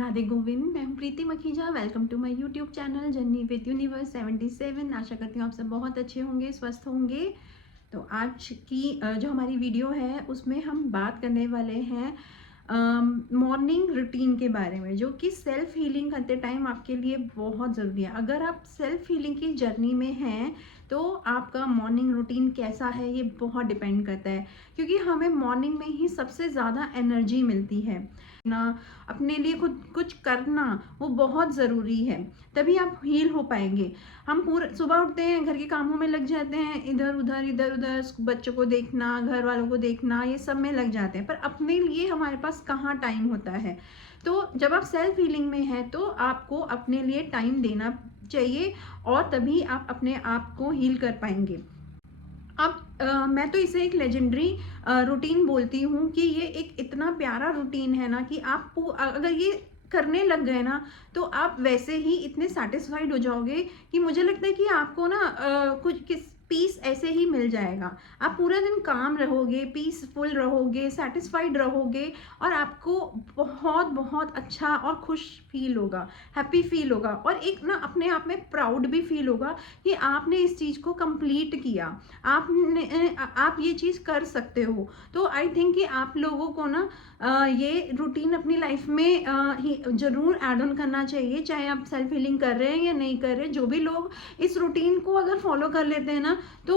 राधे गोविंद। मैं हूँ Preeti Makhija. Welcome to my YouTube channel journey with universe 77। आशा करती हूँ आप सब बहुत अच्छे होंगे, स्वस्थ होंगे। तो आज की जो हमारी वीडियो है उसमें हम बात करने वाले हैं मॉर्निंग रूटीन के बारे में, जो कि सेल्फ हीलिंग करते टाइम आपके लिए बहुत ज़रूरी है। अगर आप सेल्फ हीलिंग की जर्नी में हैं तो आपका मॉर्निंग रूटीन कैसा है ये बहुत डिपेंड करता है, क्योंकि हमें मॉर्निंग में ही सबसे ज़्यादा एनर्जी मिलती है ना। अपने लिए खुद कुछ करना वो बहुत ज़रूरी है, तभी आप हील हो पाएंगे। हम पूरे सुबह उठते हैं, घर के कामों में लग जाते हैं, इधर उधर बच्चों को देखना, घर वालों को देखना, ये सब में लग जाते हैं, पर अपने लिए हमारे पास कहाँ टाइम होता है। तो जब आप सेल्फ हीलिंग में हैं तो आपको अपने लिए टाइम देना चाहिए और तभी आप अपने आप को हील कर पाएंगे। अब मैं तो इसे एक लेजेंडरी रूटीन बोलती हूँ कि ये एक इतना प्यारा रूटीन है ना कि आप अगर ये करने लग गए ना तो आप वैसे ही इतने सेटिस्फाइड हो जाओगे कि मुझे लगता है कि आपको ना कुछ किस पीस ऐसे ही मिल जाएगा। आप पूरा दिन काम रहोगे, पीसफुल रहोगे, सेटिस्फाइड रहोगे और आपको बहुत बहुत अच्छा और खुश फील होगा, हैप्पी फील होगा और एक ना अपने आप में प्राउड भी फील होगा कि आपने इस चीज़ को कंप्लीट किया, आप ये चीज़ कर सकते हो। तो आई थिंक कि आप लोगों को ना ये रूटीन अपनी लाइफ में ज़रूर ऐड ऑन करना चाहिए, चाहे आप सेल्फ हीलिंग कर रहे हैं या नहीं कर रहे। जो भी लोग इस रूटीन को अगर फॉलो कर लेते हैं ना तो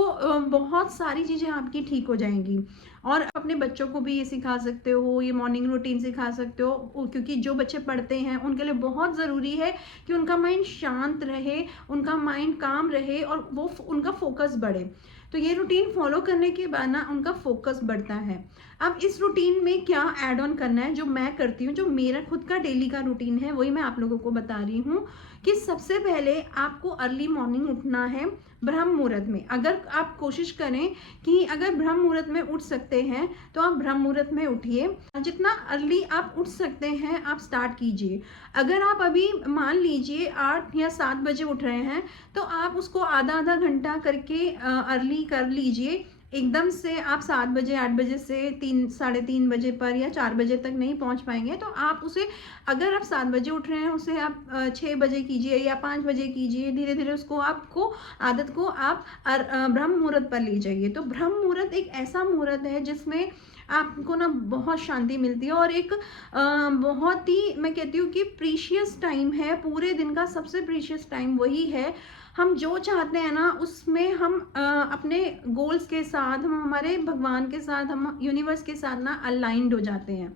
बहुत सारी चीज़ें आपकी ठीक हो जाएंगी। और अपने बच्चों को भी ये सिखा सकते हो, ये मॉर्निंग रूटीन सिखा सकते हो, क्योंकि जो बच्चे पढ़ते हैं उनके लिए बहुत ज़रूरी है कि उनका माइंड शांत रहे, उनका माइंड काम रहे और वो उनका फोकस बढ़े। तो ये रूटीन फॉलो करने के बाद ना उनका फोकस बढ़ता है। अब इस रूटीन में क्या ऐड ऑन करना है, जो मैं करती हूँ, जो मेरा खुद का डेली का रूटीन है, वही मैं आप लोगों को बता रही हूँ कि सबसे पहले आपको अर्ली मॉर्निंग उठना है ब्रह्म मुहूर्त में। अगर आप कोशिश करें कि अगर ब्रह्म मुहूर्त में उठ सकते हैं तो आप ब्रह्म मुहूर्त में उठिए। जितना अर्ली आप उठ सकते हैं आप स्टार्ट कीजिए। अगर आप अभी मान लीजिए 8 या 7 बजे उठ रहे हैं तो आप उसको आधा आधा घंटा करके अर्ली कर लीजिए। एकदम से आप 7 बजे 8 बजे से 3 साढ़े 3 बजे पर या 4 बजे तक नहीं पहुंच पाएंगे, तो आप उसे, अगर आप 7 बजे उठ रहे हैं उसे आप 6 बजे कीजिए या 5 बजे कीजिए। धीरे धीरे उसको आपको आदत को आप ब्रह्म मुहूर्त पर ले जाइए। तो ब्रह्म मुहूर्त एक ऐसा मुहूर्त है जिसमें आपको ना बहुत शांति मिलती है और एक बहुत ही, मैं कहती हूँ कि प्रीशियस टाइम है। पूरे दिन का सबसे प्रीशियस टाइम वही है। हम जो चाहते हैं ना उसमें हम अपने गोल्स के साथ, हम हमारे भगवान के साथ, हम यूनिवर्स के साथ ना अलाइंड हो जाते हैं।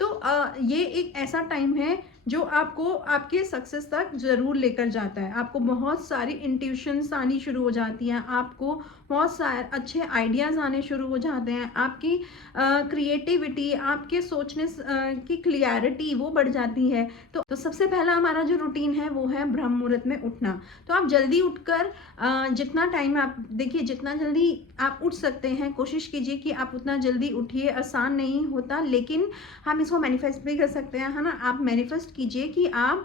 तो ये एक ऐसा टाइम है जो आपको आपके सक्सेस तक ज़रूर लेकर जाता है। आपको बहुत सारी इंट्यूशंस आनी शुरू हो जाती हैं, आपको बहुत सारे अच्छे आइडियाज़ आने शुरू हो जाते हैं, आपकी क्रिएटिविटी, आपके सोचने की क्लियरिटी वो बढ़ जाती है। तो सबसे पहला हमारा जो रूटीन है वो है ब्रह्म मुहूर्त में उठना। तो आप जल्दी उठकर जितना टाइम आप देखिए, जितना जल्दी आप उठ सकते हैं कोशिश कीजिए कि आप उतना जल्दी उठिए। आसान नहीं होता लेकिन हम इसको मैनिफेस्ट भी कर सकते हैं, है ना। आप मैनिफेस्ट कीजिए कि आप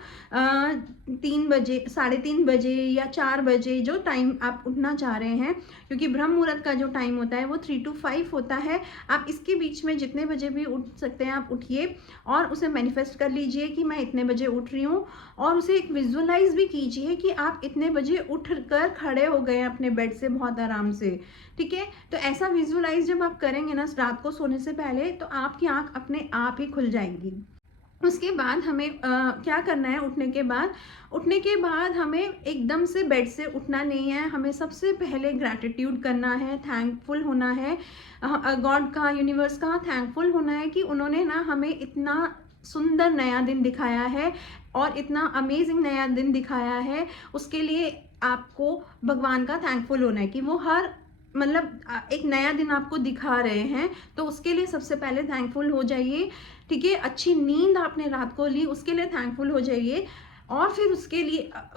3 बजे, साढ़े 3 बजे या 4 बजे जो टाइम आप उठना चाह रहे हैं, क्योंकि ब्रह्म मुहूर्त का जो टाइम होता है वो 3 to 5 होता है। आप इसके बीच में जितने बजे भी उठ सकते हैं आप उठिए और उसे मैनिफेस्ट कर लीजिए कि मैं इतने बजे उठ रही हूँ, और उसे एक विजुअलाइज भी कीजिए कि आप इतने बजे उठ कर खड़े हो गए अपने बेड से बहुत आराम से। ठीक है, तो ऐसा विजुअलाइज जब आप करेंगे ना रात को सोने से पहले, तो आपकी आंख अपने आप ही खुल जाएंगी। उसके बाद हमें क्या करना है, उठने के बाद हमें एकदम से बेड से उठना नहीं है। हमें सबसे पहले ग्रैटिट्यूड करना है, थैंकफुल होना है, गॉड का, यूनिवर्स का थैंकफुल होना है कि उन्होंने ना हमें इतना सुंदर नया दिन दिखाया है और इतना अमेजिंग नया दिन दिखाया है। उसके लिए आपको भगवान का थैंकफुल होना है कि वो हर, मतलब एक नया दिन आपको दिखा रहे हैं। तो उसके लिए सबसे पहले थैंकफुल हो जाइए। ठीक है, अच्छी नींद आपने रात को ली उसके लिए थैंकफुल हो जाइए। और फिर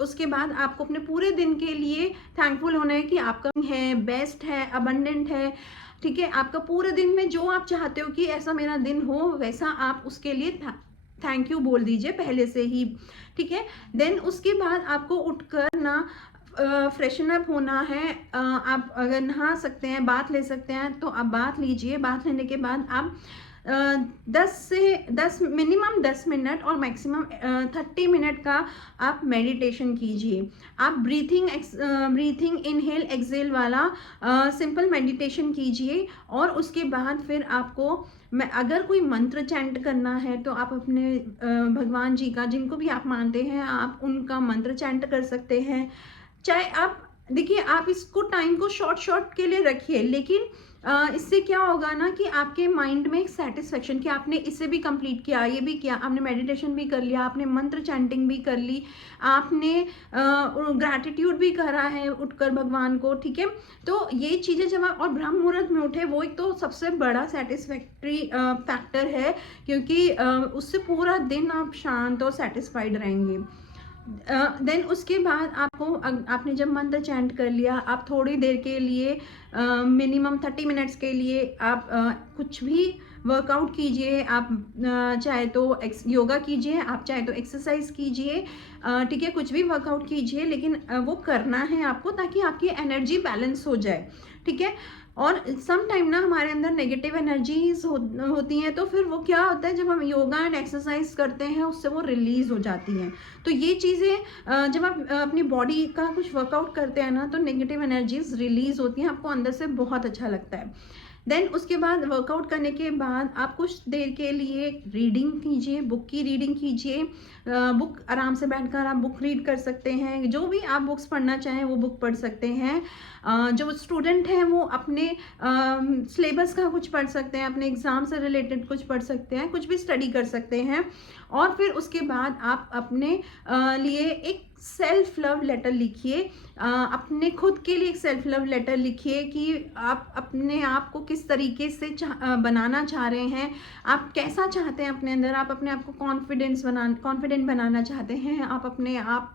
उसके बाद आपको अपने पूरे दिन के लिए थैंकफुल होना है कि आपका है, बेस्ट है, अबंडेंट है। ठीक है, आपका पूरे दिन में जो आप चाहते हो कि ऐसा मेरा दिन हो, वैसा आप उसके लिए थैंक यू बोल दीजिए पहले से ही। ठीक है, देन उसके बाद आपको उठकर ना फ्रेशन अप होना है। आप अगर नहा सकते हैं, बाथ ले सकते हैं तो आप बाथ लीजिए। बाथ लेने के बाद आप 10 मिनिमम 10 मिनट और मैक्सिमम 30 मिनट का आप मेडिटेशन कीजिए। आप ब्रीथिंग इनहेल एक्सेल वाला सिंपल मेडिटेशन कीजिए और उसके बाद फिर आपको अगर कोई मंत्र चैंट करना है तो आप अपने भगवान जी का, जिनको भी आप मानते हैं, आप उनका मंत्र चैंट कर सकते हैं। चाहे आप देखिए, आप इसको टाइम को शॉर्ट के लिए रखिए, लेकिन इससे क्या होगा ना कि आपके माइंड में एक सेटिस्फेक्शन कि आपने इसे भी कंप्लीट किया, ये भी किया, आपने मेडिटेशन भी कर लिया, आपने मंत्र चैंटिंग भी कर ली, आपने ग्रैटिट्यूड भी करा है उठकर भगवान को, ठीक है। तो ये चीज़ें जब आप और ब्रह्म मुहूर्त में उठे, वो एक तो सबसे बड़ा सेटिस्फैक्ट्री फैक्टर है, क्योंकि उससे पूरा दिन आप शांत और सेटिस्फाइड रहेंगे। देन उसके बाद आपने जब मंत्र चैंट कर लिया, आप थोड़ी देर के लिए मिनिमम 30 मिनट्स के लिए आप कुछ भी वर्कआउट कीजिए। आप चाहे तो योगा कीजिए, आप चाहे तो एक्सरसाइज कीजिए, ठीक है, कुछ भी वर्कआउट कीजिए, लेकिन वो करना है आपको ताकि आपकी एनर्जी बैलेंस हो जाए, ठीक है। और सम टाइम ना हमारे अंदर नेगेटिव एनर्जीज होती हैं, तो फिर वो क्या होता है, जब हम योगा एंड एक्सरसाइज करते हैं उससे वो रिलीज हो जाती हैं। तो ये चीज़ें जब आप अपनी बॉडी का कुछ वर्कआउट करते हैं ना, तो नेगेटिव एनर्जीज रिलीज होती हैं, आपको अंदर से बहुत अच्छा लगता है। देन उसके बाद वर्कआउट करने के बाद आप कुछ देर के लिए रीडिंग कीजिए, बुक की रीडिंग कीजिए। बुक आराम से बैठकर आप बुक रीड कर सकते हैं, जो भी आप बुक्स पढ़ना चाहें वो बुक पढ़ सकते हैं। जो स्टूडेंट हैं वो अपने सिलेबस का कुछ पढ़ सकते हैं, अपने एग्ज़ाम से रिलेटेड कुछ पढ़ सकते हैं, कुछ भी स्टडी कर सकते हैं। और फिर उसके बाद आप अपने लिए एक सेल्फ लव लेटर लिखिए, अपने खुद के लिए एक सेल्फ लव लेटर लिखिए कि आप अपने आप को किस तरीके से बनाना चाह रहे हैं, आप कैसा चाहते हैं अपने अंदर, आप अपने आप को कॉन्फिडेंट बनाना चाहते हैं, आप अपने आप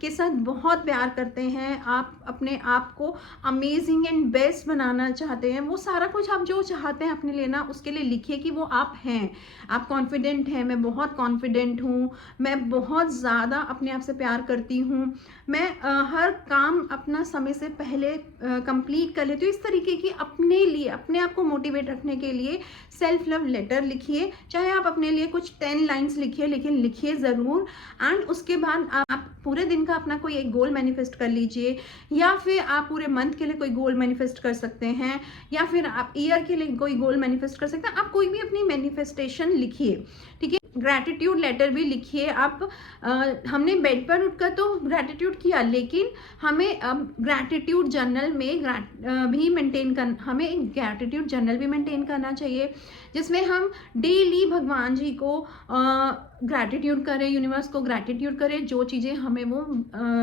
के साथ बहुत प्यार करते हैं, आप अपने आप को अमेजिंग एंड बेस्ट बनाना चाहते हैं। वो सारा कुछ आप जो चाहते हैं अपने लिए ना, उसके लिए लिखिए कि वो आप हैं, आप कॉन्फिडेंट हैं, मैं बहुत कॉन्फिडेंट हूँ, मैं बहुत ज़्यादा अपने आप से प्यार करती हूँ, मैं हर काम अपना समय से पहले कंप्लीट कर लेती हूँ। इस तरीके की अपने लिए, अपने आप को मोटिवेट रखने के लिए सेल्फ लव लेटर लिखिए। चाहे आप अपने लिए कुछ 10 लाइन्स लिखिए, लेकिन लिखिए ज़रूर। एंड उसके बाद आप पूरे दिन का अपना कोई एक गोल मैनिफेस्ट कर लीजिए, या फिर आप पूरे मंथ के लिए कोई गोल मैनिफेस्ट कर सकते हैं, या फिर आप ईयर के लिए कोई गोल मैनिफेस्ट कर सकते हैं। आप कोई भी अपनी मैनिफेस्टेशन लिखिए, ठीक है। ग्रैटिट्यूड लेटर भी लिखिए आप। हमने बेड पर उठकर तो ग्रैटिट्यूड किया, लेकिन हमें अब ग्रैटिट्यूड जर्नल में भी मेंटेन कर, हमें एक ग्रैटिट्यूड जर्नल भी मेंटेन करना चाहिए, जिसमें हम डेली भगवान जी को ग्रैटिट्यूड करें, यूनिवर्स को ग्रैटिट्यूड करें, जो चीज़ें हमें वो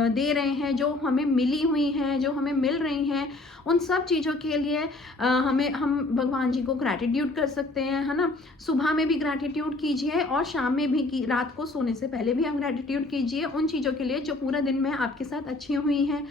दे रहे हैं, जो हमें मिली हुई हैं, जो हमें मिल रही हैं, उन सब चीज़ों के लिए हम भगवान जी को ग्रैटिट्यूड कर सकते हैं, है ना। सुबह में भी ग्रैटिट्यूड कीजिए और शाम में भी, रात को सोने से पहले भी आप ग्रैटिट्यूड कीजिए उन चीज़ों के लिए जो पूरा दिन में आपके साथ अच्छी हुई हैं।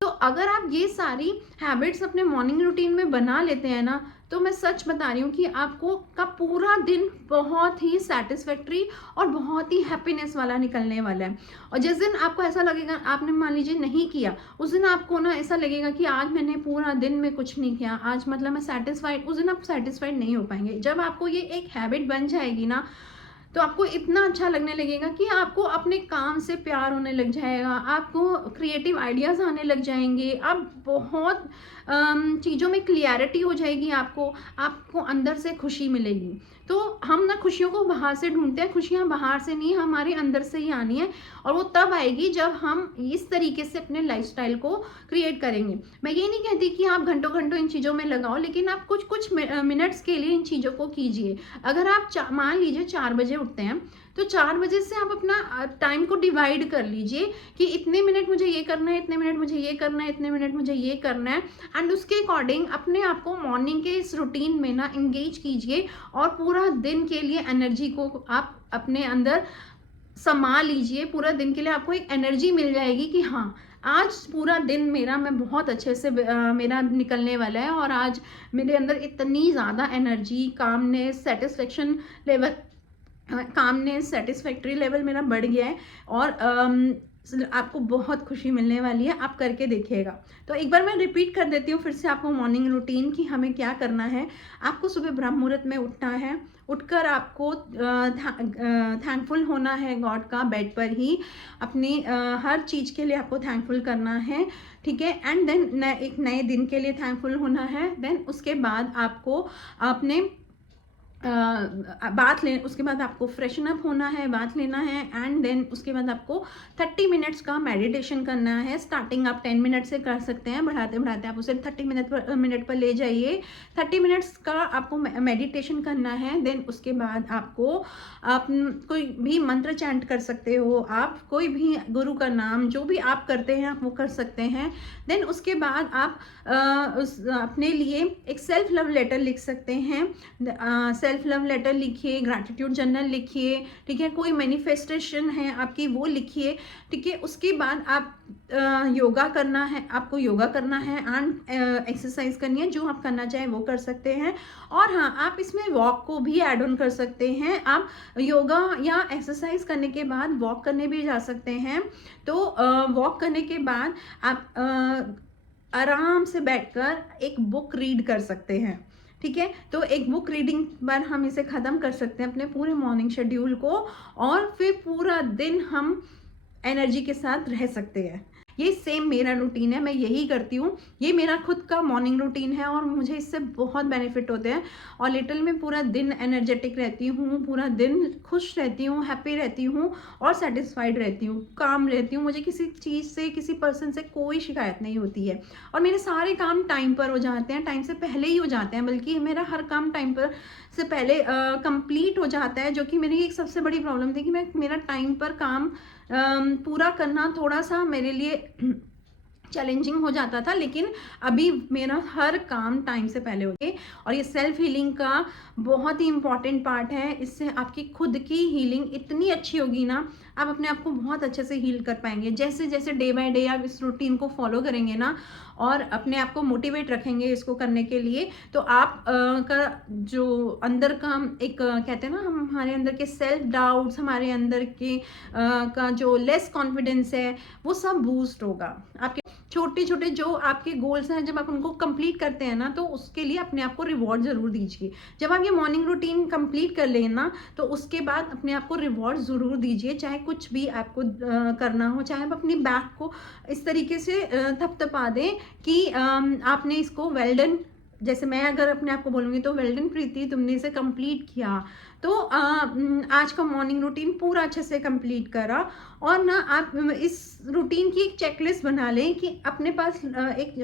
तो अगर आप ये सारी हैबिट्स अपने मॉर्निंग रूटीन में बना लेते हैं ना, तो मैं सच बता रही हूँ कि आपको का पूरा दिन बहुत ही सेटिस्फैक्ट्री और बहुत ही हैप्पीनेस वाला निकलने वाला है। और जिस दिन आपको ऐसा लगेगा, आपने मान लीजिए नहीं किया, उस दिन आपको ना ऐसा लगेगा कि आज मैंने पूरा दिन में कुछ नहीं किया, आज मतलब मैं सेटिस्फाइड, उस दिन आप सेटिस्फाइड नहीं हो पाएंगे। जब आपको ये एक हैबिट बन जाएगी ना, तो आपको इतना अच्छा लगने लगेगा कि आपको अपने काम से प्यार होने लग जाएगा, आपको क्रिएटिव आइडियाज़ आने लग जाएंगे, आप बहुत चीज़ों में क्लियरिटी हो जाएगी, आपको अंदर से खुशी मिलेगी। तो हम ना खुशियों को बाहर से ढूंढते हैं, खुशियाँ बाहर से नहीं, हमारे अंदर से ही आनी है, और वो तब आएगी जब हम इस तरीके से अपने लाइफस्टाइल को क्रिएट करेंगे। मैं ये नहीं कहती कि आप घंटों घंटों इन चीज़ों में लगाओ, लेकिन आप कुछ कुछ मिनट्स के लिए इन चीज़ों को कीजिए। अगर आप मान लीजिए 4 बजे उठते हैं, तो 4 बजे से आप अपना टाइम को डिवाइड कर लीजिए कि इतने मिनट मुझे ये करना है, इतने मिनट मुझे ये करना है, इतने मिनट मुझे ये करना है, एंड उसके अकॉर्डिंग अपने आप को मॉर्निंग के इस रूटीन में ना इंगेज कीजिए, और पूरा दिन के लिए एनर्जी को आप अपने अंदर समा लीजिए। पूरा दिन के लिए आपको एक एनर्जी मिल जाएगी कि हाँ, आज पूरा दिन मैं बहुत अच्छे से मेरा निकलने वाला है, और आज मेरे अंदर इतनी ज़्यादा एनर्जी, कामनेस, सेटिस्फैक्ट्री लेवल मेरा बढ़ गया है, और आपको बहुत खुशी मिलने वाली है, आप करके देखिएगा। तो एक बार मैं रिपीट कर देती हूँ फिर से आपको मॉर्निंग रूटीन कि हमें क्या करना है। आपको सुबह ब्रह्म मुहूर्त में उठना है, उठकर आपको थैंकफुल होना है गॉड का, बेड पर ही अपनी हर चीज़ के लिए आपको थैंकफुल करना है, ठीक है। एंड देन एक नए दिन के लिए थैंकफुल होना है। देन उसके बाद आपको अपने बाथ ले, उसके बाद आपको फ्रेशन अप होना है, बाथ लेना है, एंड देन उसके बाद आपको 30 मिनट्स का मेडिटेशन करना है। स्टार्टिंग आप 10 मिनट से कर सकते हैं, बढ़ाते बढ़ाते आप उसे 30 मिनट पर ले जाइए। 30 मिनट्स का आपको मेडिटेशन करना है। देन उसके बाद आपको आप कोई भी मंत्र चैंट कर सकते हो, आप कोई भी गुरु का नाम जो भी आप करते हैं आप वो कर सकते हैं। देन उसके बाद आप अपने लिए एक सेल्फ लव लेटर लिख सकते हैं। सेल्फ लव लेटर लिखिए, ग्रैटिट्यूड जर्नल लिखिए, ठीक है। कोई मैनिफेस्टेशन है आपकी वो लिखिए, ठीक है। उसके बाद आप योगा करना है, आपको योगा करना है एंड एक्सरसाइज करनी है, जो आप करना चाहें वो कर सकते हैं। और हाँ, आप इसमें वॉक को भी ऐड ऑन कर सकते हैं। आप योगा या एक्सरसाइज करने के बाद वॉक करने भी जा सकते हैं। तो वॉक करने के बाद आप आराम से बैठकर एक बुक रीड कर सकते हैं, ठीक है। तो एक बुक रीडिंग पर हम इसे ख़त्म कर सकते हैं अपने पूरे मॉर्निंग शेड्यूल को, और फिर पूरा दिन हम एनर्जी के साथ रह सकते हैं। ये सेम मेरा रूटीन है, मैं यही करती हूँ। ये मेरा खुद का मॉर्निंग रूटीन है और मुझे इससे बहुत बेनिफिट होते हैं। और लिटल में पूरा दिन एनर्जेटिक रहती हूँ, पूरा दिन खुश रहती हूँ, हैप्पी रहती हूँ और सेटिस्फाइड रहती हूँ, काम रहती हूँ। मुझे किसी चीज़ से, किसी पर्सन से कोई शिकायत नहीं होती है। और मेरे सारे काम टाइम पर हो जाते हैं, टाइम से पहले ही हो जाते हैं, बल्कि मेरा हर काम टाइम पर से पहले कंप्लीट हो जाता है। जो कि मेरी एक सबसे बड़ी प्रॉब्लम थी कि मेरा टाइम पर काम पूरा करना थोड़ा सा मेरे लिए चैलेंजिंग हो जाता था, लेकिन अभी मेरा हर काम टाइम से पहले होते। और ये सेल्फ हीलिंग का बहुत ही इम्पॉर्टेंट पार्ट है। इससे आपकी खुद की हीलिंग इतनी अच्छी होगी ना, आप अपने आप को बहुत अच्छे से हील कर पाएंगे। जैसे जैसे डे बाय डे आप इस रूटीन को फॉलो करेंगे ना और अपने आप को मोटिवेट रखेंगे इसको करने के लिए, तो आप का जो अंदर का एक कहते हैं ना, हम हमारे अंदर के सेल्फ डाउट्स, हमारे अंदर के का जो लेस कॉन्फिडेंस है, वो सब बूस्ट होगा। आपके छोटे छोटे जो आपके गोल्स हैं, जब आप उनको कंप्लीट करते हैं ना, तो उसके लिए अपने आप को रिवॉर्ड ज़रूर दीजिए। जब आप ये मॉर्निंग रूटीन कंप्लीट कर लें ना, तो उसके बाद अपने आप को रिवॉर्ड ज़रूर दीजिए। चाहे कुछ भी आपको करना हो, चाहे आप अपनी बैक को इस तरीके से थपथपा दें कि आपने इसको वेल डन, जैसे मैं अगर अपने आप को बोलूँगी तो वेल डन प्रीति, तुमने इसे कंप्लीट किया। तो आज का मॉर्निंग रूटीन पूरा अच्छे से कंप्लीट करा। और ना आप इस रूटीन की एक चेकलिस्ट बना लें कि अपने पास एक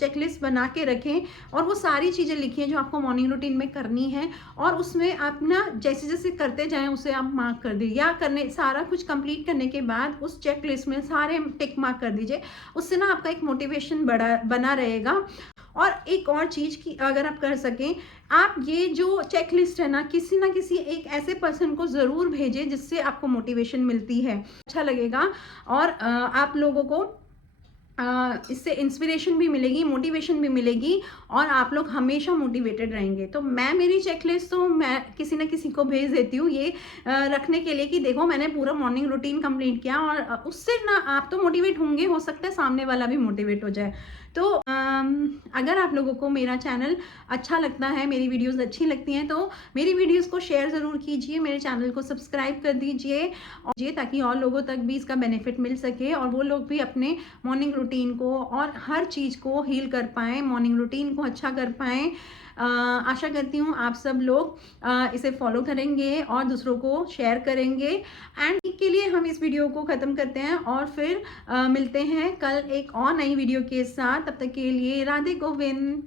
चेकलिस्ट बना के रखें और वो सारी चीज़ें लिखिए जो आपको मॉर्निंग रूटीन में करनी है, और उसमें आप ना जैसे जैसे करते जाएं उसे आप मार्क कर दीजिए, या करने सारा कुछ कंप्लीट करने के बाद उस चेकलिस्ट में सारे टिक मार्क कर दीजिए। उससे ना आपका एक मोटिवेशन बना रहेगा। और एक और चीज़ की अगर आप कर सकें, आप ये जो चेकलिस्ट है ना किसी एक ऐसे पर्सन को ज़रूर भेजें जिससे आपको मोटिवेशन मिलती है, अच्छा लगेगा। और आप लोगों को इससे इंस्पिरेशन भी मिलेगी, मोटिवेशन भी मिलेगी, और आप लोग हमेशा मोटिवेटेड रहेंगे। तो मैं मेरी चेकलिस्ट तो मैं किसी ना किसी को भेज देती हूँ ये रखने के लिए कि देखो मैंने पूरा मॉर्निंग रूटीन कंप्लीट किया, और उससे ना आप तो मोटिवेट होंगे, हो सकता है सामने वाला भी मोटिवेट हो जाए। तो अगर आप लोगों को मेरा चैनल अच्छा लगता है, मेरी वीडियोस अच्छी लगती हैं, तो मेरी वीडियोस को शेयर ज़रूर कीजिए, मेरे चैनल को सब्सक्राइब कर दीजिए, और ताकि और लोगों तक भी इसका बेनिफिट मिल सके और वो लोग भी अपने मॉर्निंग रूटीन को और हर चीज़ को हील कर पाएँ, मॉर्निंग रूटीन को अच्छा कर पाएँ। आशा करती हूँ आप सब लोग इसे फॉलो करेंगे और दूसरों को शेयर करेंगे। एंड के लिए हम इस वीडियो को ख़त्म करते हैं और फिर मिलते हैं कल एक और नई वीडियो के साथ। तब तक के लिए राधे गोविंद।